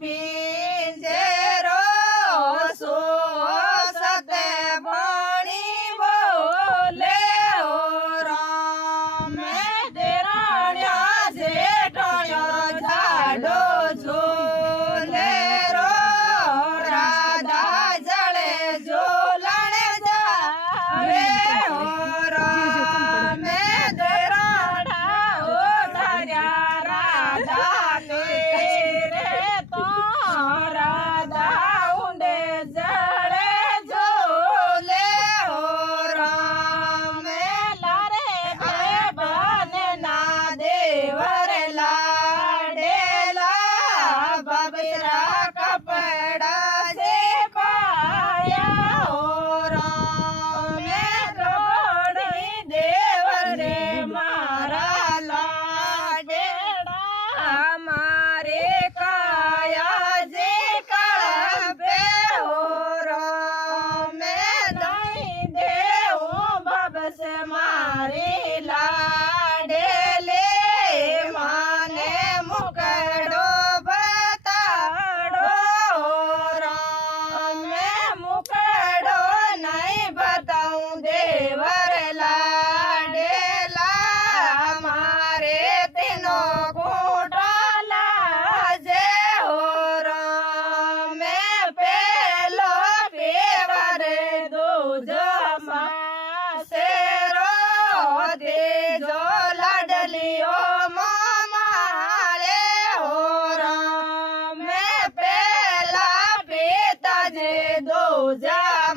પિંજેરો સો સતે પાણી બોલે ઓ રામ દેરાણ્યા જેઠાણ્યા ઝાડો ઝોલે રો રાધા જળે ઝોલણે જાવે ઓ રામ દેરાણા ઓ ધર્યા રાધા ને રે તો રાધા ઊંડે જળે ઝોલે ઓ રામ લારે બને ના દેવર લાડેલા બબરા કપડા જે પાયા ઓ રામ દ્રૌપદી દેવર રે મારા લાડેડા મારે કાયા જે કળપે ઓ રામ દઈ દેવું બબસે મારી લાડેલે માને મુકડો બતાડો ઓ રામ મુકડો નહીં બતાઉં દેવર લાડેલા મારે તેનો ખોટો લાજે ઓ રામ પેલો પેવર દૂધમાં શેરો દેજો લાડલીઓ મામાળે ઓ રામ પેલા પિતાજે દોજા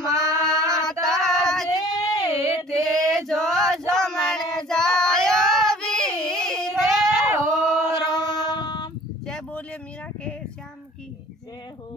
માતાજી તેજો જમણ જાયો વીરે ઓ રામ। जय बोले मीरा के श्याम की जय हो।